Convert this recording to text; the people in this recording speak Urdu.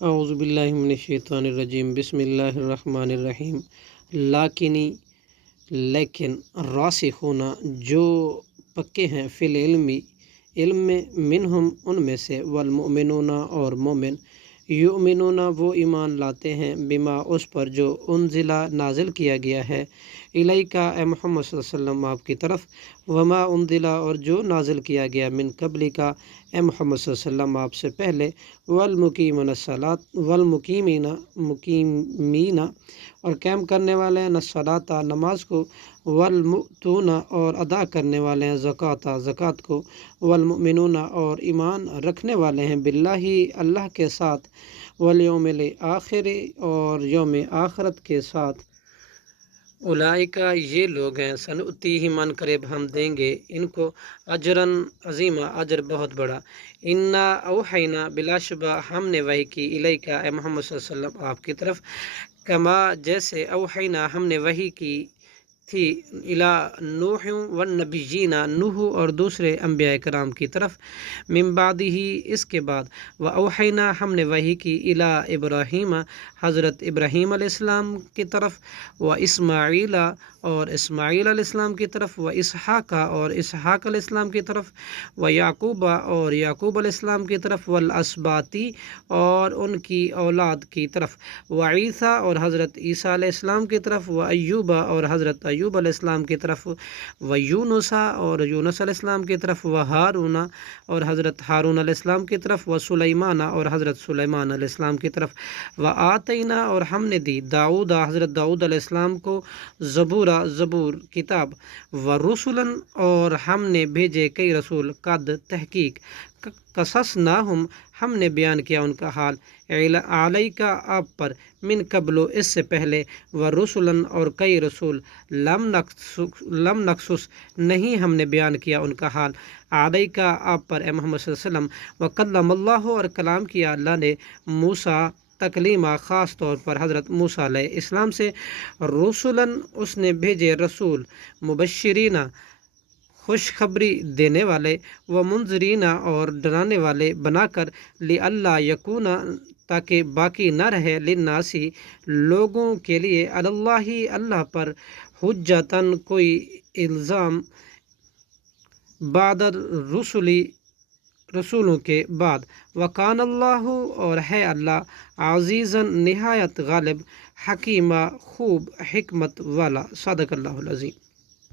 اعوذ باللہ من الشیطان الرجیم، بسم اللہ الرحمن الرحیم۔ لیکن راسخون جو پکے ہیں فی العلم، علم میں، منہم ان میں سے، والمؤمنون اور مومن، یؤمنون وہ ایمان لاتے ہیں، بما اس پر جو انزلہ نازل کیا گیا ہے، الیکا اے محمد صلی اللہ علیہ وسلم آپ کی طرف، وما انزلہ اور جو نازل کیا گیا، من قبلکا اے محمد صلی اللہ علیہ وسلم آپ سے پہلے، والمقیمین الصلاۃ مقیمین اور قائم کرنے والے ہیں، الصلاۃ نماز کو، والمؤتون اور ادا کرنے والے ہیں، زکوٰۃ کو، والمؤمنون اور ایمان رکھنے والے ہیں، باللہ اللہ کے ساتھ، والیوم الآخر اور یوم آخرت کے ساتھ، اولئک یہ لوگ ہیں، سنؤتیہم ان قریب ہم دیں گے ان کو، اجرا عظیما اجر بہت بڑا، انا اوحینا بلا شبہ ہم نے وحی کی، الیک اے محمد صلی اللہ علیہ وسلم آپ کی طرف، کما جیسے اوحینا ہم نے وحی کی تھی، الی نوح والنبیین نوح اور دوسرے انبیاء کرام کی طرف، من بعدہ اس کے بعد، و اوحینا ہم نے وحی کی الی ابراہیم حضرت ابراہیم علیہ السلام کی طرف، و اسماعیل اور اسماعیل علیہ السلام کی طرف، و اسحاق اور اسحاق علیہ السلام کی طرف، و یعقوب اور یعقوب علیہ السلام کی طرف، والاسباطی اور ان کی اولاد کی طرف، و عیسیٰ اور حضرت عیسیٰ علیہ السلام کی طرف، و ایوب اور حضرت ایوب علیہ السلام کی طرف، و یونس اور یونس علیہ السلام کی طرف، و ہارون اور حضرت ہارون علیہ السلام کی طرف، و سلیمان اور حضرت سلیمان علیہ السلام کی طرف، و آتینا اور ہم نے دی داؤد حضرت داؤد علیہ السلام کو، زبور کتاب، و رسولن اور ہم نے بھیجے کئی رسول، قد تحقیق، قصصناہم ہم نے بیان کیا ان کا حال، علیکا آپ پر، من قبل اس سے پہلے، و رسولن اور کئی رسول، لم نقصص نہیں ہم نے بیان کیا ان کا حال، علیکا آپ پر اے محمد صلی اللہ علیہ وسلم، وکلم اللہ اور کلام کیا اللہ نے، موسیٰ تکلیمہ خاص طور پر حضرت موسیٰ علیہ السلام سے، رسولن اس نے بھیجے رسول، مبشرین خوشخبری دینے والے، و منذرین اور ڈرانے والے بنا کر، لئلا یکون تاکہ باقی نہ رہے، للناسی لوگوں کے لیے، علی اللہ اللہ پر، حجتاً کوئی الزام، بعد الرسل رسولوں کے بعد، وکان اللہ اور ہے اللہ، عزیزاً نہایت غالب، حکیمہ خوب حکمت والا، صدق اللہ العظیم۔